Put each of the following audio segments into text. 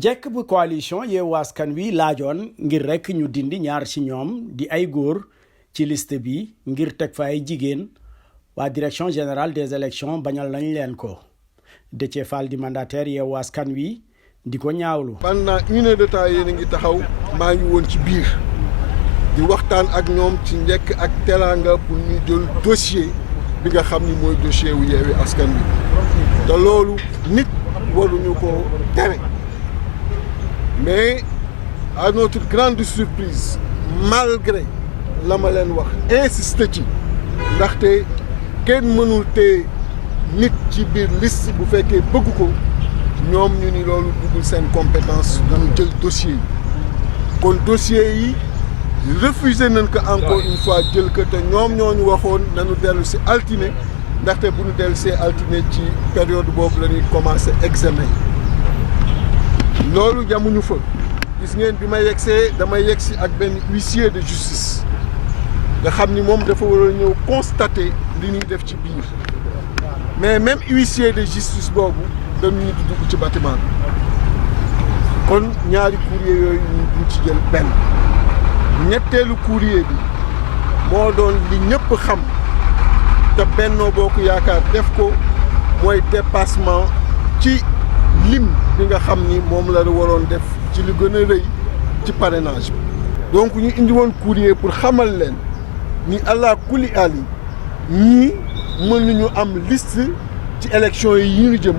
njëkk bu coalition Yewwi Askan Wi laajoon ngir rek ñu dindi ñaar ci ñoom di ay góor ci liste bi ngir teg fa ay jigéen waa direction générale des élections bañal nañ leen ko Déthié Fall di mandataire Yewwi Askan Wi di ko ñaawlu. pendant une heure de temps yéen a ngi taxaw maa ngi woon ci biir di waxtaan ak ñoom ci njëkk ak teraanga pour ñu jël dossier bi nga xam ni mooy dossier wu Yewwi Askan Wi te loolu nit waruñu ko tere. Mais à notre grande surprise malgré la ma leen wax insisté ci ndaxte kenn mënul te nit ci biir liste bu fekkee bëgg ko ñoom ñu ni loolu duggul seen compétence dañu jël dossier yi kon dossier yi refusé nañ ko encore une fois jël ko te ñoom ñooñu waxoon nañu dellu si altine ndaxte bu ñu dellu see altine ci période boobu la ñuy commencé examen yi loolu jamuñu fa gis ngeen bi ma yegsee damay yegsi ak benn huissier de justice nga xam ni moom dafa war a ñëw constater li ñuy def ci biir mais même huissier de justice boobu dañuy di dugg ci bâtiment bi kon ñaari courrier yooyu ñu duñ ci jël benn ñetteelu courrier bi moo doon li ñëpp xam te Benno Bokk Yaakaar def ko mooy dépassement ci lim bi nga xam ni moom la waroon def ci lu gën a rëy ci parrainage bi donc ñu indi woon courrier pour xamal leen ni allah kulli ali ñii mën nañu am liste ci élection yi ñu jëm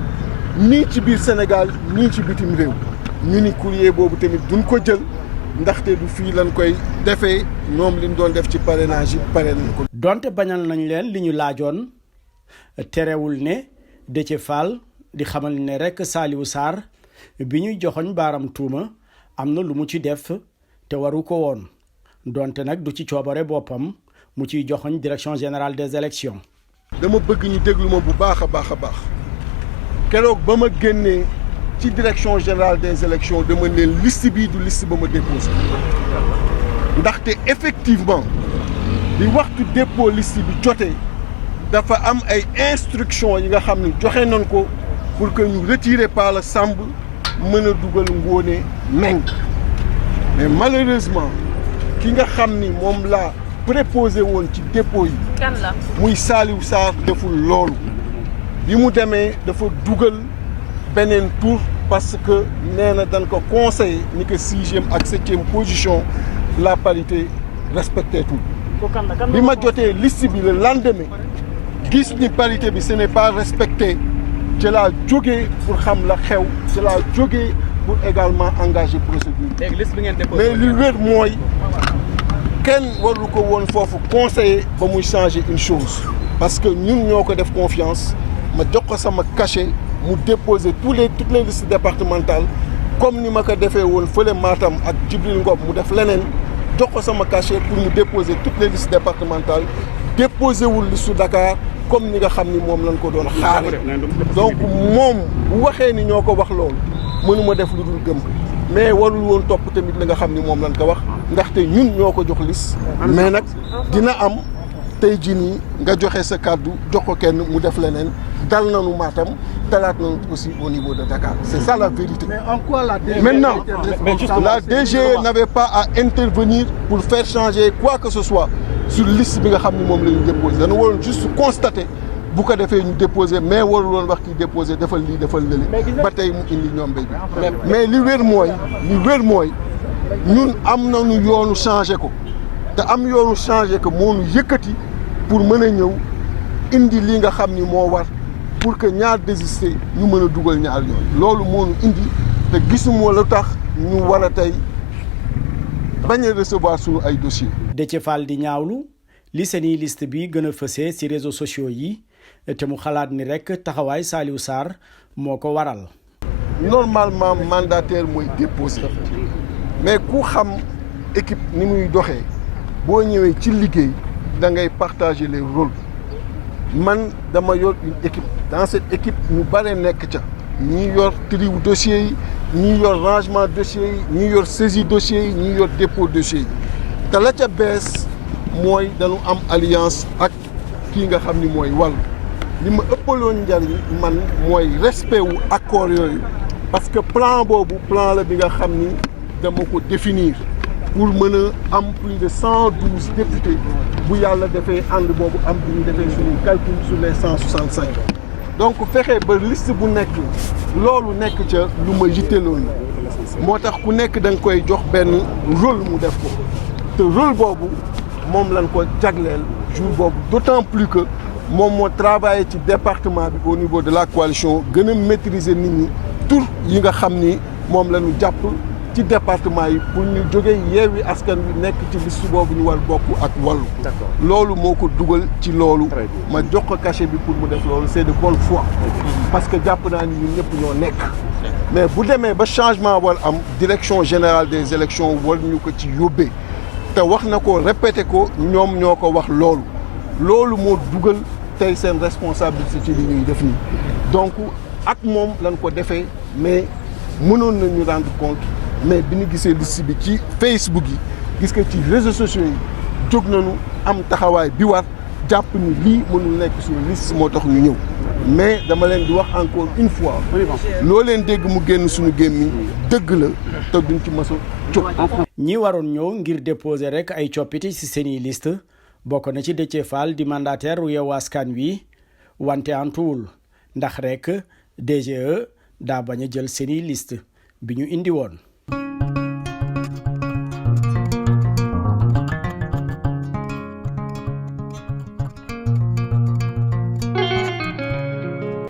nii ci biir Sénégal nii ci bitim réew ñu ni courrier boobu tamit duñ ko jël ndaxte du fii lañ koy defee ñoom liñ doon def ci parrainage yi pare nañ ko. donte bañal nañ leen li ñu laajoon terewul ne Déthié Fall di xamal ne rek Saliou Sarr bi ñuy joxoñ baaram tuuma am na lu mu ci def te waru ko woon donte nag du ci coobare boppam mu ciy joxoñ direction générale des élections. dama bëgg ñu déglu ma bu baax a baax a baax keroog ba ma génnee ci direction générale des élections dama ne liste bii du liste ba ma déposé ndaxte effectivement di waxtu dépôt liste bi jotee dafa am ay instructions yi nga xam ne joxe nañ ko pour que ñu retirer par le Samb mën a dugal Ngoné Meng mais malheureusement ki nga xam ni moom laa préposé woon ci dépôt yi. kan la muy Saliou Sarr deful loolu bi mu demee dafa dugal beneen tour parce que nee na dañ ko conseillé ni que 6e ak 7e position la parité respecté tout bi ma jotee liste bi le lendemain gis ni parité bi ce n'est pas respecté ci laa jógee pour xam la xew ci laa jógee pour également engager procédure. léegi liste bi ngeen déposé mais li wér mooy kenn waru ko woon foofu conseiller ba muy changer une chose parce que ñun ñoo ko def confiance ma jox ko sama cachet mu déposer toutes les listes départementales comme ni ma ko defee woon fële Matam ak Djibril Ngom mu def leneen jox ko sama cachet pour mu déposer toutes les listes départementales déposer wul liste Dakar comme ni nga xam ni moom lañ ko doon xaare donc moom bu waxee ni ñoo ko wax loolu mënuma def lu dul gëm mais warul woon topp tamit li nga xam ni moom lañ ko wax ndaxte ñun ñoo ko jox liste mais nag dina am tey jii nii nga joxe sa kàddu jox ko kenn mu def leneen dal nañu Matam dalaat nañu aussi au niveau de Dakar c'est ça la vérité. Mais en quoi la DG maintenant la DG n'avait pas à intervenir pour faire changer quoi que ce soit sur liste bi nga xam ni moom la ñu déposé dañu waroon juste constater bu ko defee ñu déposé mais warul woon wax kii déposé defal lii defal lële ba tey mu indi ñoom béy bi mais li wér mooy ñun am nañu yoonu changé ko te am yoonu changé ko moo ñu yëkkati pour mën a ñëw indi li nga xam ni moo war pour que ñaar désister ñu mën a dugal ñaar yoon loolu moo ñu indi te gisuma lu tax ñu war a tey bañ a recevoir suñu ay dossiers. Déthié Fall di ñaawlu li seeni liste bi gën a fësee ci réseaux sociaux yi te mu xalaat ni rek taxawaay Saliou Sarr moo ko waral. normalement mandataire mooy déposé mais ku xam équipe ni muy doxee boo ñëwee ci liggéey da ngay partager les rôles man dama yor une équipe dans cette équipe ñu bare nekk ca ñii yor triwu dossiers yi ñii yor rangement dossiers yi ñii yor saisie dossiers yi ñii yor dépôt dossiers yi te la ca bees mooy dañu am alliance ak kii nga xam ni mooy wàllu li ma ëppaloon njariñ man mooy respect wu accord yooyu parce que plan boobu plan la bi nga xam ni dama ko définir pour mën a am plus de 112 députés bu yàlla defee ànd boobu am bu ñu defee suñu calcul sur les 165 donc fexe ba liste bu nekk loolu nekk ca lu ma yitteloon moo tax ku nekk da nga koy jox benn rôle mu def ko te rôle boobu moom lañ ko jagleel jour boobu d'autant plus que moom moo travaillé ci département bi au niveau de la coalition gën a maîtriser nit ñi tur yi nga xam ni moom la ñu jàpp ci département yi pour ñu jógee Yewwi Askan Wi nekk ci liste boobu ñu war bokk ak Wallu loolu moo ko dugal ci loolu ma jox ko cachet bi pour mu def loolu c'est de bonne foi parce que jàpp naa ni ñun ñëpp ñoo nekk mais bu demee ba changement war am direction générale des élections war ñu ko ci yóbbee te wax na ko répété ko ñoom ñoo ko wax loolu moo dugal tey seen responsabilité ci li ñuy def nii donc ak moom lañ ko defee mais mënoon nañu rendre compte mais bi ñu gisee liste bi ci Facebook yi gis nga ci réseaux sociaux yi jóg nañu am taxawaay bi war jàpp ni lii mënul nekk suñu liste moo tax ñu ñëw mais dama leen di wax encore une fois loo leen dégg mu génn suñu gémmiñ dëgg la te duñ ci mës a jóg. ñi waroon ñëw ngir déposer rek ay coppite ci seeni liste bokk na ci Déthié Fall di mandataire Yewwi Askan Wi wante antuwul ndax rek DGE daa bañ a jël seeni liste bi ñu indi woon.